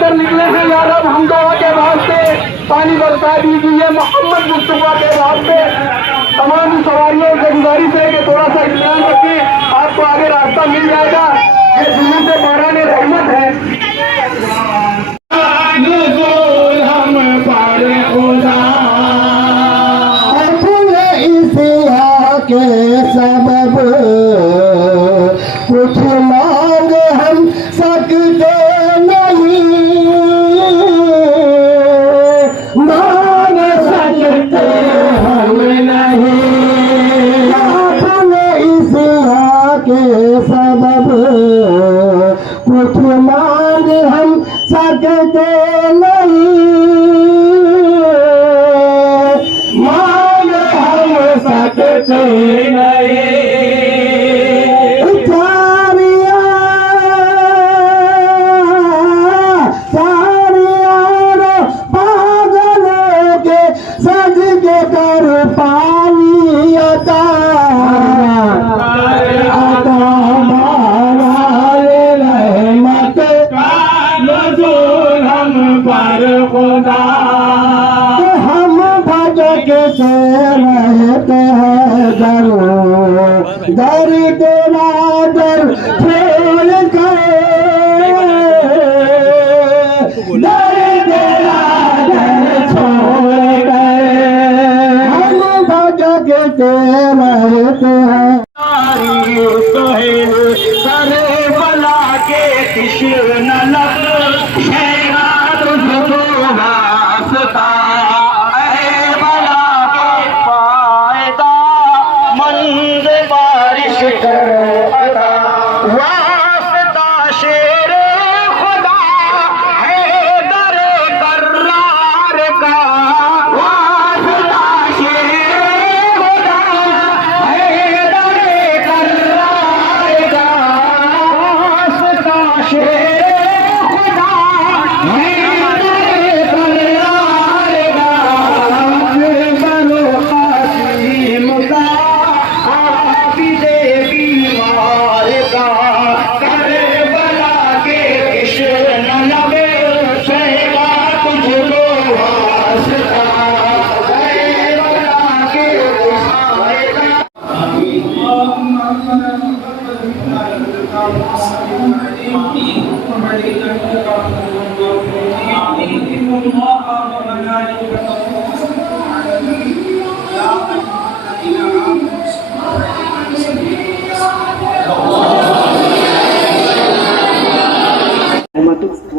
कर निकले हैं यार, अब हम दुआ के वास्ते पानी बरसा दीजिए मोहम्मद मुस्तफा के वास्ते। तमाम सवारियों से गुजारिश है कि थोड़ा सा ध्यान रखें, आपको आगे रास्ता मिल जाएगा। ये जुनून से बाराने रहमत है। हम पारे खुदा के सबब कुछ मांग हम सकते नहीं, मांग सकते हम नहीं। अपने इसिया के सबब कुछ मांग हम सकते नहीं, मांग हम सकते नहीं। हम भजक से रहते हैं दर तेरा दर छोड़ गए, दर तेरा दर छोड़ गए। हम भजक से रहते हैं करे बला के किशोर नलक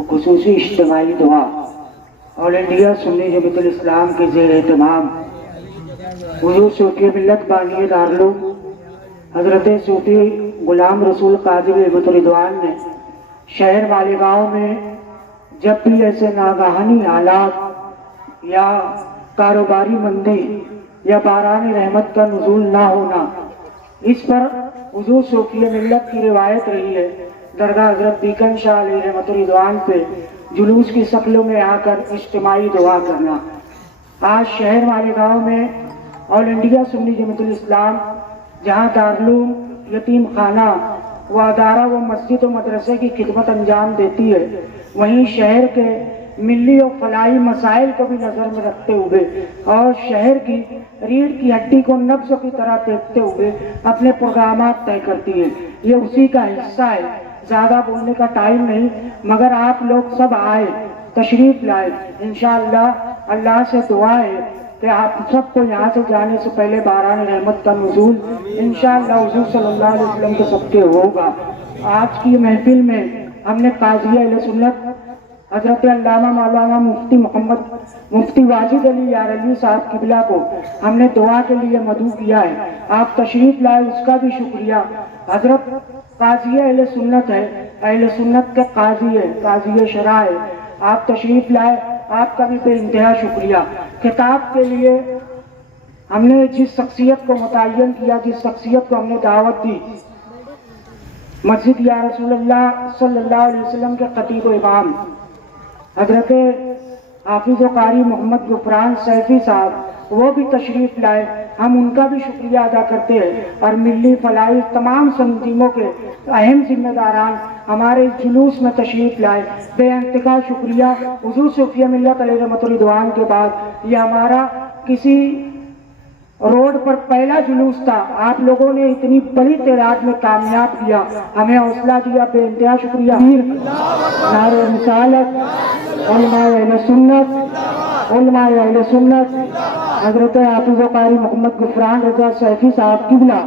खुसूसी इज्तिमाई दुआ ऑल इंडिया सुन्नी जमीयतुल इस्लाम के ज़ेर एहतमाम हुजूर सूफी मिल्लत बानी दारुल हज़रत सूफी गुलाम रसूल कादिर रहमतुर रिदवान ने शहर मालेगांव में जब भी ऐसे नागाहानी हालात या कारोबारी मंदी या बारानी रहमत का नुज़ूल ना होना, इस पर हुजूर सूफी मिल्लत की रिवायत रही है। दरगाह हज़रत बीकन शाह अलैहि रहमतुर रिदवान पे जुलूस की शक्लों में आकर इज्तिमाई दुआ करना। आज शहर मालेगांव में ऑल इंडिया सुन्नी जमीयतुल इस्लाम जहाँ दारुल यतीम खाना व अदारा व मस्जिद व मदरसे की खिदमत अंजाम देती है, वहीं शहर के मिली और फलाई मसाइल को भी नज़र में रखते हुए और शहर की रीढ़ की हड्डी को नब्ज़ की तरह देखते हुए अपने प्रोग्राम तय करती है। ये उसी का हिस्सा है। ज़्यादा बोलने का टाइम नहीं, मगर आप लोग सब आए, तशरीफ़ लाए। इंशाअल्लाह अल्लाह से दुआ है कि आप सबको यहाँ से जाने से पहले बारान रहमत का नुज़ूल इंशाअल्लाह हुज़ूर सल्लल्लाहु अलैहि वसल्लम के सबके होगा। आज की महफिल में हमने काज़िया अहले सुन्नत हज़रत अल्लामा मौलाना मुफ्ती वाजिद अली यार अली साहब किबला को हमने दुआ के लिए मदऊ किया है। आप तशरीफ़ लाए, उसका भी शुक्रिया। हज़रत काज़िया अहले सुन्नत है, अहले सुन्नत के काज़ी है, काज़ी शरा है। आप तशरीफ़ लाए, आपका भी बेइंतहा शुक्रिया। खिताब के लिए हमने जिस शख्सियत को मुतय्यन किया, जिस शख्सियत को हमने दावत दी, मस्जिद या रसूलुल्लाह सल्लल्लाहु अलैहि वसल्लम के खतीब व इमाम हजरत हाफिज़ कारी मोहम्मद गुफरान सैफी साहब, वो भी तशरीफ़ लाए। हम उनका भी शुक्रिया अदा करते हैं। और मिली फलाई तमाम तंजीमों के अहम जिम्मेदारान हमारे इस जुलूस में तशरीफ़ लाए, बेइंतहा शुक्रिया। हुजूर सूफी मिल्लत अलैहि रहमतुर रिदवान के बाद ये हमारा किसी रोड पर पहला जुलूस था। आप लोगों ने इतनी बड़ी तादाद में कामयाब किया, हमें हौसला दिया, बेइंतहा शुक्रिया। नारे रिसालत, उलमाए अहले सुन्नत, उलमाए अहले सुन्नत हज़रत हाफिज़ कारी मोहम्मद गुफरान रज़ा सैफी साहब किबला।